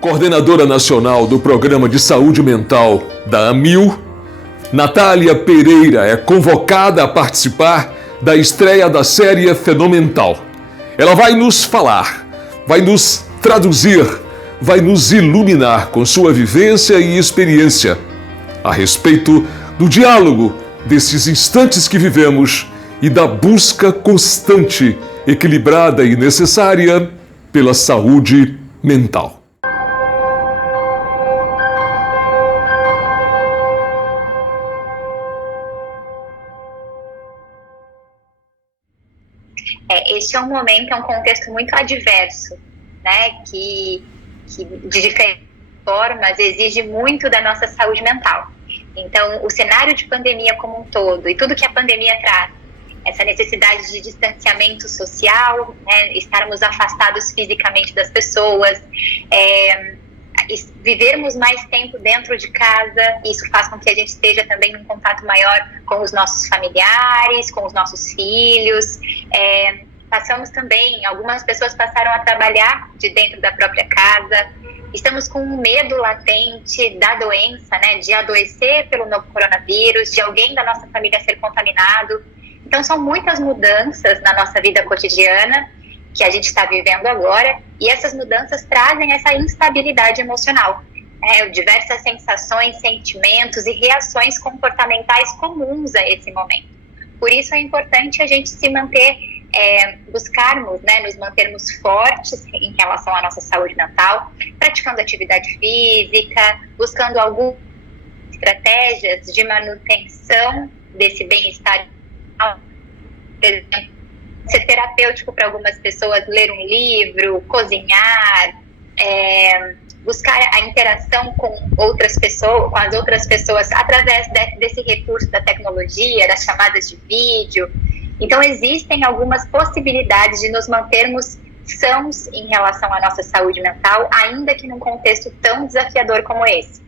coordenadora nacional do Programa de Saúde Mental da AMIL, Natália Pereira é convocada a participar da estreia da série Fenomental. Ela vai nos falar, vai nos traduzir, vai nos iluminar com sua vivência e experiência a respeito do diálogo desses instantes que vivemos e da busca constante, equilibrada e necessária pela saúde mental. Este é um momento, é um contexto muito adverso, né, que de diferentes formas exige muito da nossa saúde mental. Então, o cenário de pandemia como um todo e tudo que a pandemia traz, essa necessidade de distanciamento social, né, estarmos afastados fisicamente das pessoas, vivermos mais tempo dentro de casa, isso faz com que a gente esteja também num contato maior com os nossos familiares, com os nossos filhos. Passamos também, algumas pessoas passaram a trabalhar de dentro da própria casa. Estamos com um medo latente da doença, né, de adoecer pelo novo coronavírus, de alguém da nossa família ser contaminado. Então, são muitas mudanças na nossa vida cotidiana que a gente está vivendo agora, e essas mudanças trazem essa instabilidade emocional. Diversas sensações, sentimentos e reações comportamentais comuns a esse momento. Por isso é importante a gente se manter, buscarmos, né, nos mantermos fortes em relação à nossa saúde mental, praticando atividade física, buscando algumas estratégias de manutenção desse bem-estar. Por exemplo, ser terapêutico para algumas pessoas, ler um livro, cozinhar, buscar a interação com outras pessoas, com as outras pessoas através desse recurso da tecnologia, das chamadas de vídeo. Então, existem algumas possibilidades de nos mantermos sãos em relação à nossa saúde mental, ainda que num contexto tão desafiador como esse.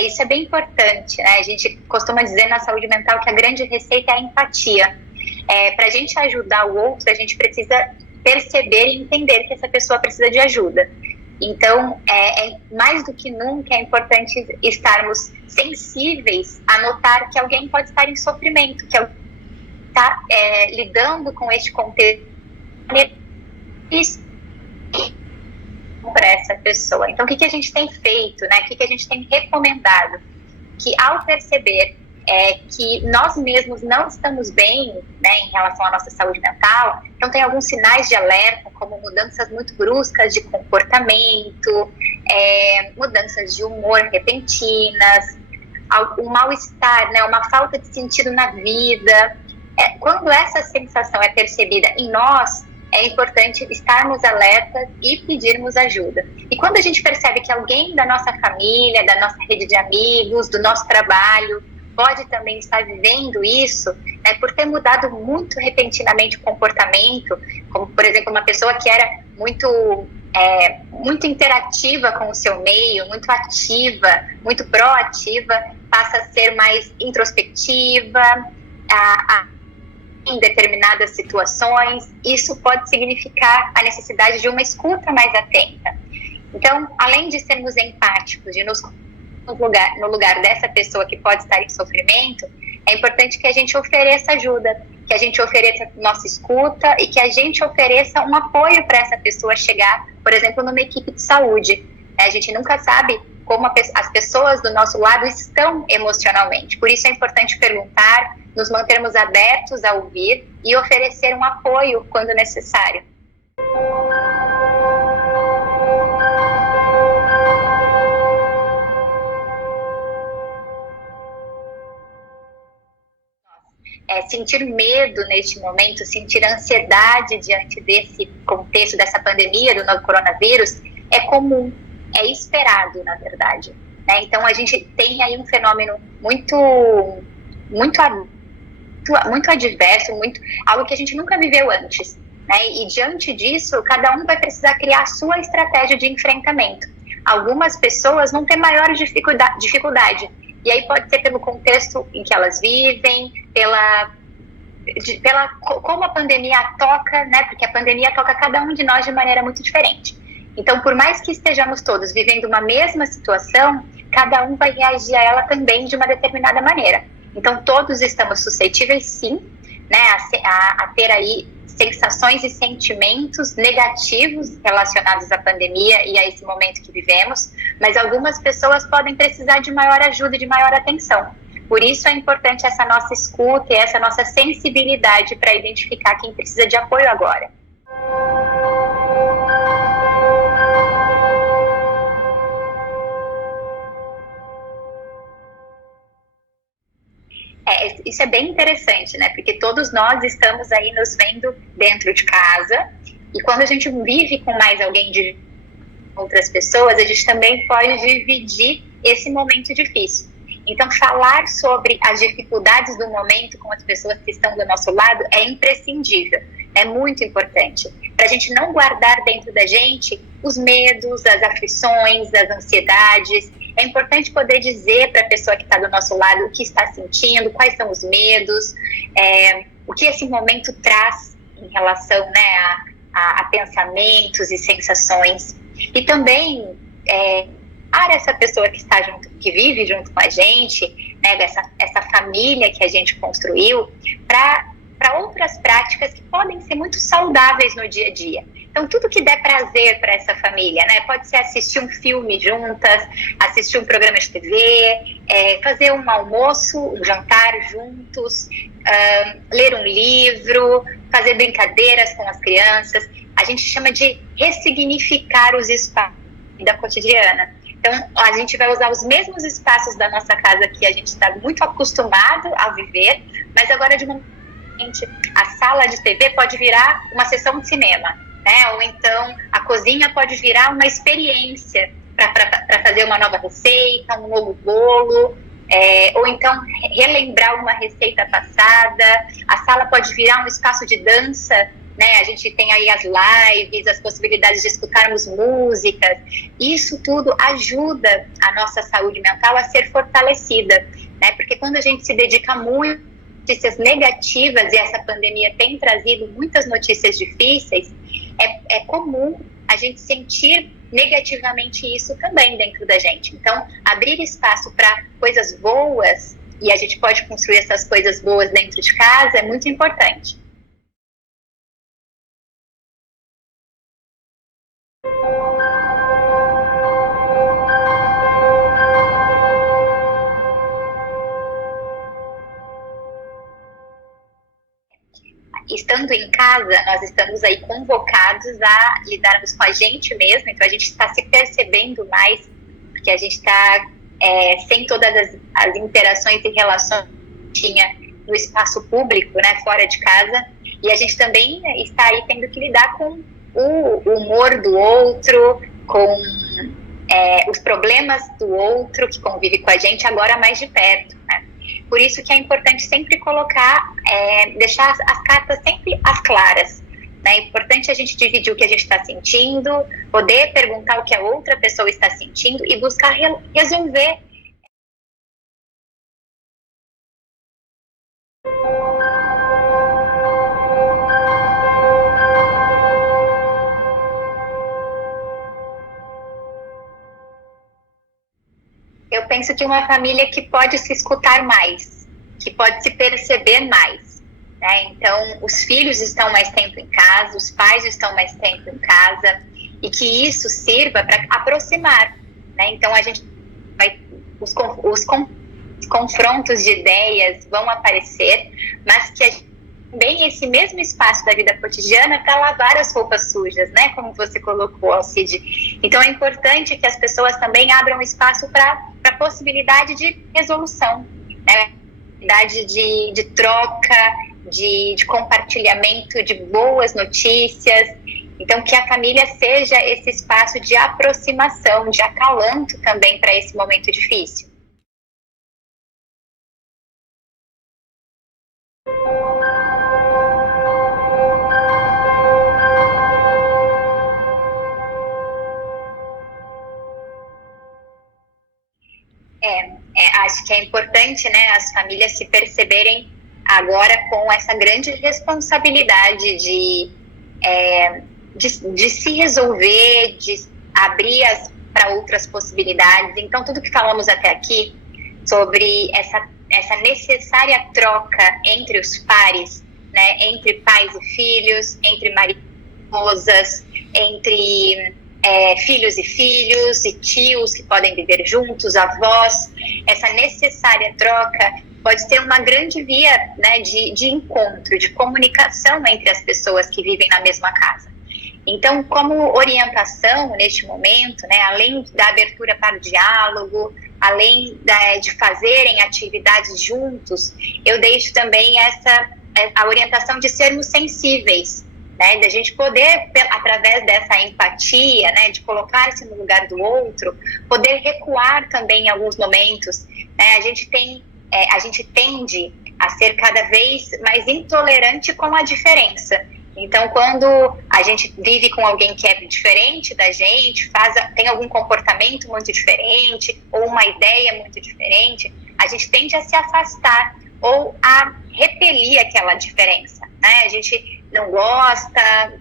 Isso é bem importante, né? A gente costuma dizer na saúde mental que a grande receita é a empatia. Para a gente ajudar o outro, a gente precisa perceber e entender que essa pessoa precisa de ajuda. Então, mais do que nunca é importante estarmos sensíveis a notar que alguém pode estar em sofrimento, que alguém está lidando com este contexto para essa pessoa. Então, o que a gente tem feito, né? O que a gente tem recomendado? Que ao perceber que nós mesmos não estamos bem, né, em relação à nossa saúde mental, então tem alguns sinais de alerta, como mudanças muito bruscas de comportamento, mudanças de humor repentinas, um mal-estar, né, uma falta de sentido na vida. Quando essa sensação é percebida em nós, é importante estarmos alertas e pedirmos ajuda. E quando a gente percebe que alguém da nossa família, da nossa rede de amigos, do nosso trabalho, pode também estar vivendo isso, por ter mudado muito repentinamente o comportamento, como, por exemplo, uma pessoa que era muito interativa com o seu meio, muito ativa, muito proativa, passa a ser mais introspectiva, em determinadas situações. Isso pode significar a necessidade de uma escuta mais atenta. Então, além de sermos empáticos, de nos no lugar dessa pessoa que pode estar em sofrimento, é importante que a gente ofereça ajuda, que a gente ofereça nossa escuta e que a gente ofereça um apoio para essa pessoa chegar, por exemplo, numa equipe de saúde. A gente nunca sabe como as pessoas do nosso lado estão emocionalmente. Por isso é importante perguntar, nos mantermos abertos a ouvir e oferecer um apoio quando necessário. Sentir medo neste momento, sentir ansiedade diante desse contexto, dessa pandemia do novo coronavírus, é comum, é esperado, na verdade. Então, a gente tem aí um fenômeno muito adverso, algo que a gente nunca viveu antes. E diante disso, cada um vai precisar criar a sua estratégia de enfrentamento. Algumas pessoas vão ter maior dificuldade E aí pode ser pelo contexto em que elas vivem, pela como a pandemia toca, né? Porque a pandemia toca cada um de nós de maneira muito diferente. Então, por mais que estejamos todos vivendo uma mesma situação, cada um vai reagir a ela também de uma determinada maneira. Então, todos estamos suscetíveis, sim, né, a ter aí sensações e sentimentos negativos relacionados à pandemia e a esse momento que vivemos, mas algumas pessoas podem precisar de maior ajuda e de maior atenção. Por isso é importante essa nossa escuta e essa nossa sensibilidade para identificar quem precisa de apoio agora. Isso é bem interessante, né? Porque todos nós estamos aí nos vendo dentro de casa e quando a gente vive com mais alguém de outras pessoas, a gente também pode dividir esse momento difícil. Então, falar sobre as dificuldades do momento com as pessoas que estão do nosso lado é imprescindível, é muito importante. Para a gente não guardar dentro da gente os medos, as aflições, as ansiedades. É importante poder dizer para a pessoa que está do nosso lado o que está sentindo, quais são os medos, o que esse momento traz em relação, né, a pensamentos e sensações. E também para essa pessoa que está junto, que vive junto com a gente, né, essa família que a gente construiu, para outras práticas que podem ser muito saudáveis no dia a dia. Então, tudo que der prazer para essa família, né? Pode ser assistir um filme juntas, assistir um programa de TV, fazer um almoço, um jantar juntos, ler um livro, fazer brincadeiras com as crianças. A gente chama de ressignificar os espaços da vida cotidiana. Então, a gente vai usar os mesmos espaços da nossa casa que a gente está muito acostumado a viver, mas agora de uma a sala de TV pode virar uma sessão de cinema, né? Ou então a cozinha pode virar uma experiência para fazer uma nova receita, um novo bolo, ou então relembrar uma receita passada. A sala pode virar um espaço de dança, né? A gente tem aí as lives, as possibilidades de escutarmos músicas. Isso tudo ajuda a nossa saúde mental a ser fortalecida, né? Porque quando a gente se dedica muito notícias negativas, e essa pandemia tem trazido muitas notícias difíceis, é comum a gente sentir negativamente isso também dentro da gente. Então, abrir espaço para coisas boas, e a gente pode construir essas coisas boas dentro de casa, é muito importante. Estando em casa, nós estamos aí convocados a lidarmos com a gente mesmo, então a gente está se percebendo mais, porque a gente está sem todas as interações e relações que tinha no espaço público, né, fora de casa, e a gente também está aí tendo que lidar com o humor do outro, com os problemas do outro que convive com a gente agora mais de perto, né? Por isso que é importante sempre colocar, deixar as cartas sempre às claras, né? É importante a gente dividir o que a gente está sentindo, poder perguntar o que a outra pessoa está sentindo e buscar resolver. Eu penso que uma família que pode se escutar mais, que pode se perceber mais, né? Então, os filhos estão mais tempo em casa, os pais estão mais tempo em casa, e que isso sirva para aproximar, né? Então, a gente vai, os confrontos de ideias vão aparecer, mas que a gente também esse mesmo espaço da vida cotidiana para lavar as roupas sujas, né? Como você colocou, Alcide. Então, é importante que as pessoas também abram espaço para a possibilidade de resolução, né? Possibilidade de troca, de compartilhamento de boas notícias. Então, que a família seja esse espaço de aproximação, de acalanto também para esse momento difícil. Acho que é importante, né, as famílias se perceberem agora com essa grande responsabilidade de se resolver, de abrir para outras possibilidades. Então, tudo que falamos até aqui sobre essa necessária troca entre os pares, né, entre pais e filhos, entre maridos e esposas, entre filhos e tios que podem viver juntos, avós, essa necessária troca pode ser uma grande via, né, de encontro, de comunicação entre as pessoas que vivem na mesma casa. Então, como orientação neste momento, né, além da abertura para o diálogo, além de fazerem atividades juntos, eu deixo também a orientação de sermos sensíveis, né, da gente poder, através dessa empatia, né, de colocar-se no lugar do outro, poder recuar também em alguns momentos. Né, a gente tende a ser cada vez mais intolerante com a diferença. Então, quando a gente vive com alguém que é diferente da gente, tem algum comportamento muito diferente ou uma ideia muito diferente, a gente tende a se afastar ou a repelir aquela diferença, né? A gente não gosta,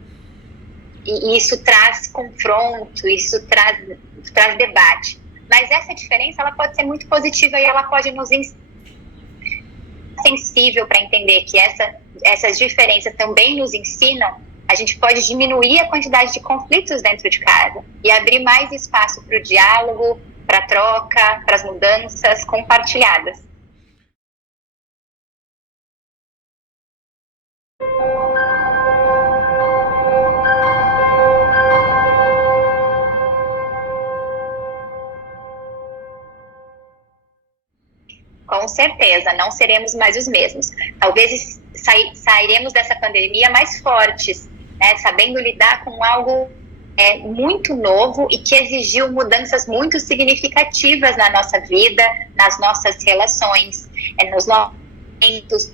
e isso traz confronto, isso traz debate. Mas essa diferença, ela pode ser muito positiva e ela pode nos ensinar sensível para entender que essas diferenças também nos ensinam. A gente pode diminuir a quantidade de conflitos dentro de casa e abrir mais espaço para o diálogo, para a troca, para as mudanças compartilhadas. Com certeza, não seremos mais os mesmos. Talvez sairemos dessa pandemia mais fortes, né, sabendo lidar com algo muito novo e que exigiu mudanças muito significativas na nossa vida, nas nossas relações, nos nossos momentos.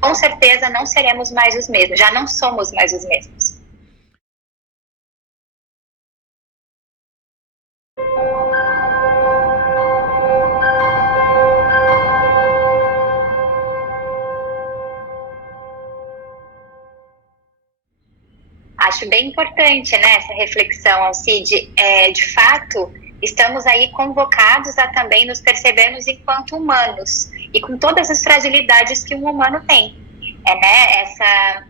Com certeza não seremos mais os mesmos, já não somos mais os mesmos. Acho bem importante, né, essa reflexão, Alcide. De fato, estamos aí convocados a também nos percebermos enquanto humanos e com todas as fragilidades que um humano tem.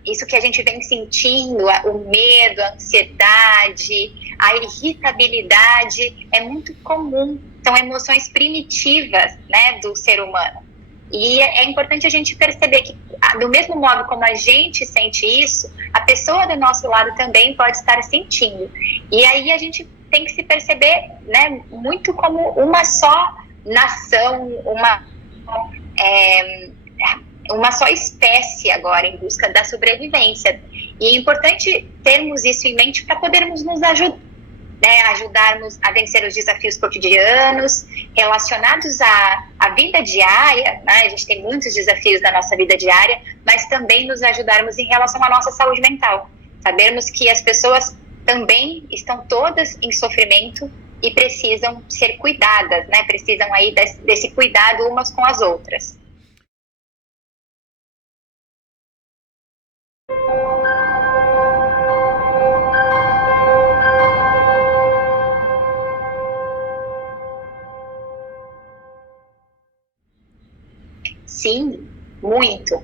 Isso que a gente vem sentindo, o medo, a ansiedade, a irritabilidade, é muito comum. São emoções primitivas, né, do ser humano. E é importante a gente perceber que, do mesmo modo como a gente sente isso, a pessoa do nosso lado também pode estar sentindo. E aí a gente tem que se perceber, né, muito como uma só nação, uma só espécie agora em busca da sobrevivência. E é importante termos isso em mente para podermos nos ajudar, né, ajudarmos a vencer os desafios cotidianos relacionados à vida diária, né? A gente tem muitos desafios na nossa vida diária, mas também nos ajudarmos em relação à nossa saúde mental. Sabermos que as pessoas também estão todas em sofrimento e precisam ser cuidadas, né? Precisam aí desse cuidado umas com as outras. Sim, muito.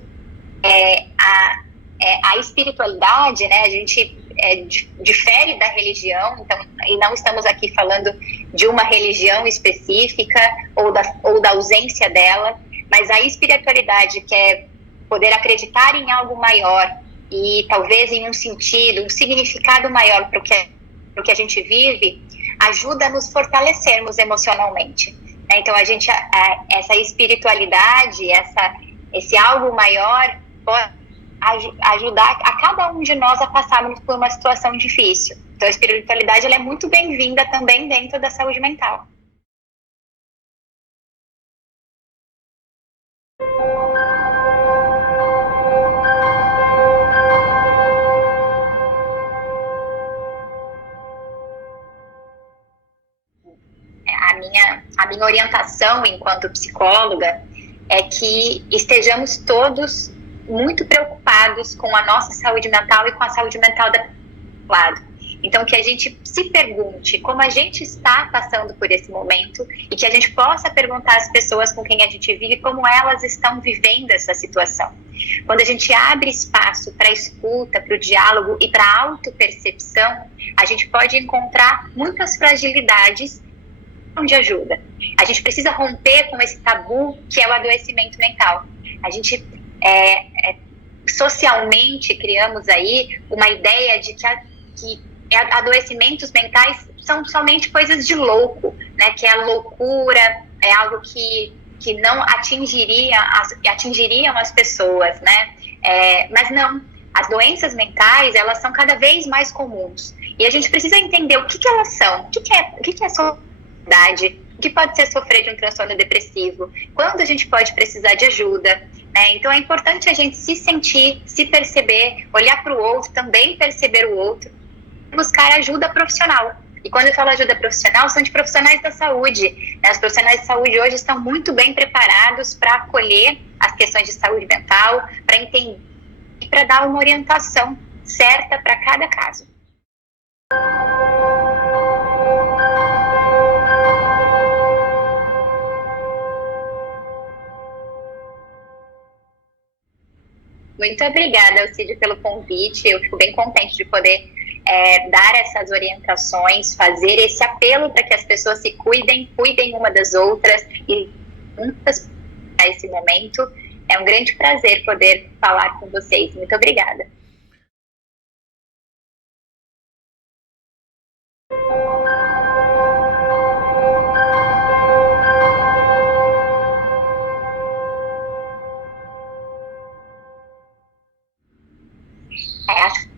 A espiritualidade, né, a gente difere da religião, então, e não estamos aqui falando de uma religião específica ou da ausência dela, mas a espiritualidade, que é poder acreditar em algo maior e talvez em um sentido, um significado maior para o que a gente vive, ajuda a nos fortalecermos emocionalmente. Então, essa espiritualidade, esse algo maior pode ajudar a cada um de nós a passarmos por uma situação difícil. Então, a espiritualidade ela é muito bem-vinda também dentro da saúde mental. A minha orientação enquanto psicóloga é que estejamos todos muito preocupados com a nossa saúde mental e com a saúde mental do lado. Então, que a gente se pergunte como a gente está passando por esse momento e que a gente possa perguntar às pessoas com quem a gente vive como elas estão vivendo essa situação. Quando a gente abre espaço para a escuta, para o diálogo e para a autopercepção, a gente pode encontrar muitas fragilidades de ajuda. A gente precisa romper com esse tabu que é o adoecimento mental. A gente socialmente criamos aí uma ideia de que adoecimentos mentais são somente coisas de louco, né? Que é loucura, é algo que não atingiriam as pessoas, né? Mas não, as doenças mentais, elas são cada vez mais comuns. E a gente precisa entender o que elas são, o que é sociedade, o que pode ser sofrer de um transtorno depressivo, quando a gente pode precisar de ajuda, né? Então é importante a gente se sentir, se perceber, olhar para o outro, também perceber o outro, buscar ajuda profissional. E quando eu falo ajuda profissional, são de profissionais da saúde, né? Os profissionais de saúde hoje estão muito bem preparados para acolher as questões de saúde mental, para entender e para dar uma orientação certa para cada caso. Muito obrigada, Alcide, pelo convite. Eu fico bem contente de poder dar essas orientações, fazer esse apelo para que as pessoas se cuidem uma das outras e juntas a esse momento. É um grande prazer poder falar com vocês. Muito obrigada. As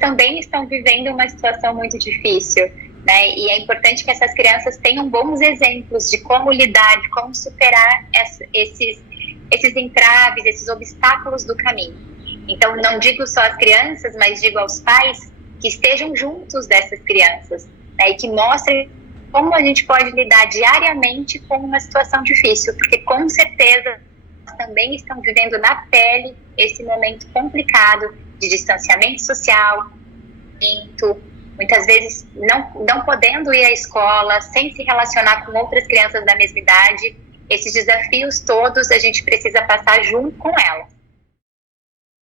também estão vivendo uma situação muito difícil, né? E é importante que essas crianças tenham bons exemplos de como lidar, de como superar esses entraves, esses obstáculos do caminho. Então, não digo só às crianças, mas digo aos pais que estejam juntos dessas crianças, né? E que mostrem como a gente pode lidar diariamente com uma situação difícil, porque com certeza também estão vivendo na pele esse momento complicado de distanciamento social, muitas vezes não podendo ir à escola, sem se relacionar com outras crianças da mesma idade. Esses desafios todos a gente precisa passar junto com elas.